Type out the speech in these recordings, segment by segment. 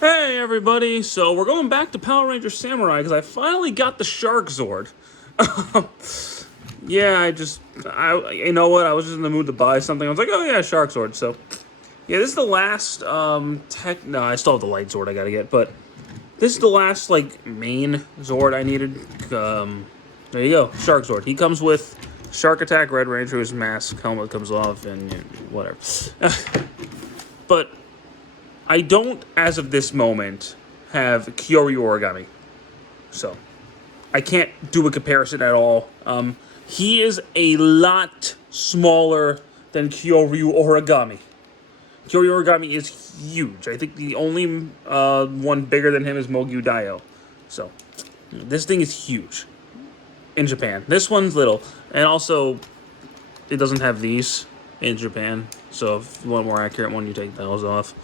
Hey everybody, so we're going back to Power Ranger Samurai because I finally got the Sharkzord. Yeah, you know what, I was just in the mood to buy something. I was like, oh yeah, Sharkzord. So, yeah, this is the last, no, I still have the Light Zord I gotta get, but this is the last, like, main Zord I needed. There you go, Sharkzord. He comes with Shark Attack, Red Ranger, whose mask, helmet comes off, and whatever. But I don't, as of this moment, have Kyoryu Origami. So, I can't do a comparison at all. He is a lot smaller than Kyoryu Origami. Kyoryu Origami is huge. I think the only one bigger than him is Mogyu Daio. So, this thing is huge in Japan. This one's little. And also, it doesn't have these in Japan. So, if you want a more accurate one, you take those off.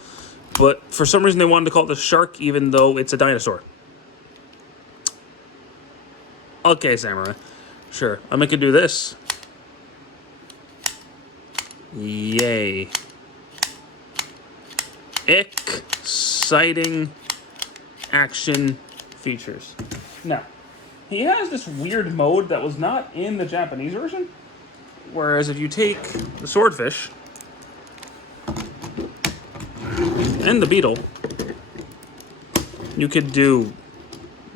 But for some reason, they wanted to call it the shark, even though it's a dinosaur. Okay, Samurai. Sure. I'm gonna do this. Yay. Exciting action features. Now, he has this weird mode that was not in the Japanese version. Whereas if you take the swordfish and the beetle, you could do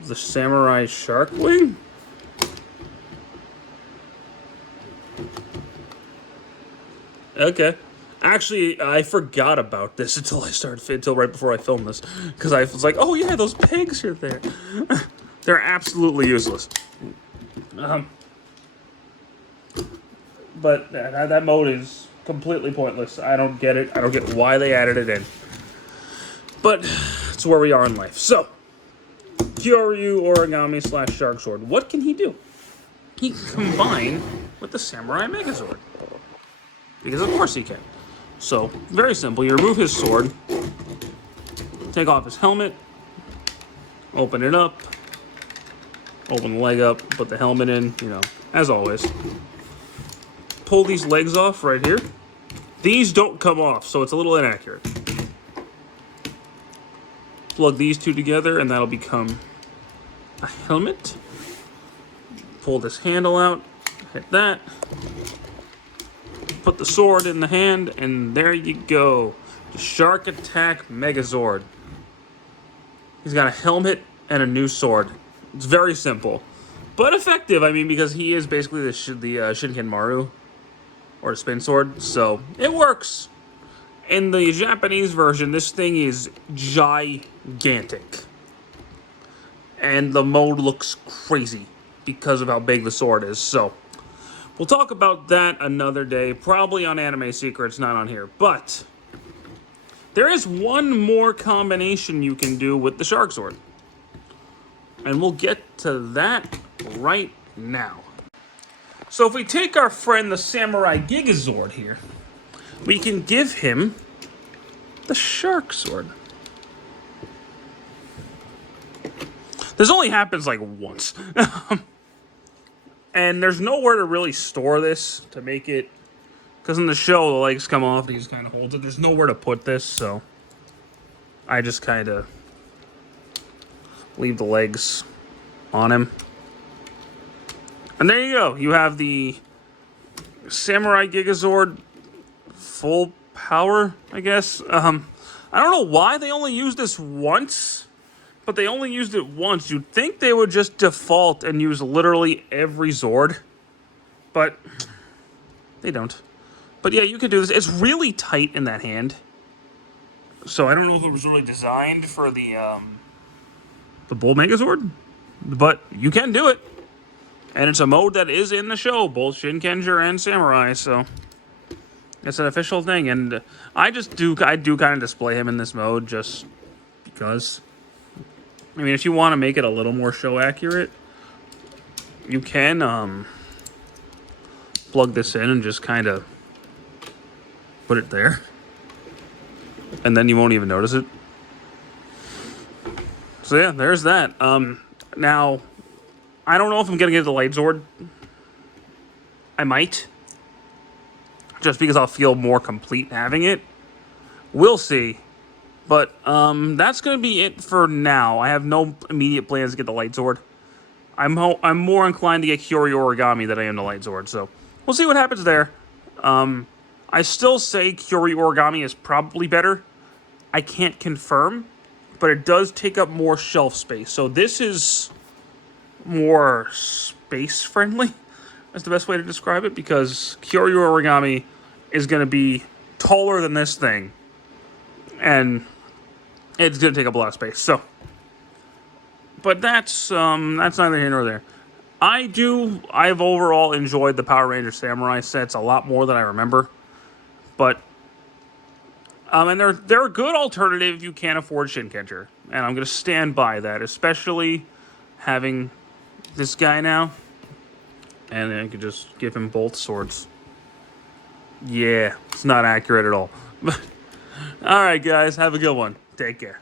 the samurai shark wing. Okay. Actually, I forgot about this until right before I filmed this. Because I was like, oh yeah, those pigs are there. They're absolutely useless. But that mode is completely pointless. I don't get it. I don't get why they added it in. But it's where we are in life. So, Kyoryu Origami / Sharkzord. What can he do? He can combine with the Samurai Megazord. Because of course he can. So, very simple. You remove his sword, take off his helmet, open it up, open the leg up, put the helmet in, as always. Pull these legs off right here. These don't come off, so it's a little inaccurate. Plug these two together, and that'll become a helmet. Pull this handle out, hit that. Put the sword in the hand, and there you go. The Shark Attack Megazord. He's got a helmet and a new sword. It's very simple, but effective. I mean, because he is basically the Shinken Maru, or a spin sword, so it works. In the Japanese version, this thing is gigantic. And the mode looks crazy because of how big the sword is, so we'll talk about that another day, probably on Anime Secrets, not on here. But there is one more combination you can do with the Sharkzord. And we'll get to that right now. So if we take our friend the Samurai Gigazord here, we can give him the Sharkzord. This only happens like once. And there's nowhere to really store this to make it, because in the show the legs come off, he just kind of holds it. There's nowhere to put this, so I just kind of leave the legs on him. And there you go. You have the Samurai Gigazord full power, I guess. I don't know why they only used this once. But they only used it once. You'd think they would just default and use literally every Zord. But they don't. But yeah, you can do this. It's really tight in that hand. So I don't know if it was really designed for the Bull Megazord. But you can do it. And it's a mode that is in the show. Both Shinkenger and Samurai. So it's an official thing. And I do kind of display him in this mode just because. I mean, if you want to make it a little more show accurate, you can plug this in and just kind of put it there. And then you won't even notice it. So yeah, there's that. Now, I don't know if I'm going to get the Light Zord. I might. Just because I'll feel more complete having it. We'll see. But that's going to be it for now. I have no immediate plans to get the Light Zord. I'm more inclined to get Kyori Origami than I am the Light Zord, so we'll see what happens there. I still say Kyori Origami is probably better. I can't confirm, but it does take up more shelf space. So this is more space friendly. That's the best way to describe it, because Kyori Origami is going to be taller than this thing, and it's going to take up a lot of space. So, but that's neither here nor there. I've overall enjoyed the Power Ranger Samurai sets a lot more than I remember, but and they're a good alternative if you can't afford Shinkenger, and I'm going to stand by that, especially having this guy now, and I could just give him both swords. Yeah, it's not accurate at all. All right, guys, have a good one. Take care.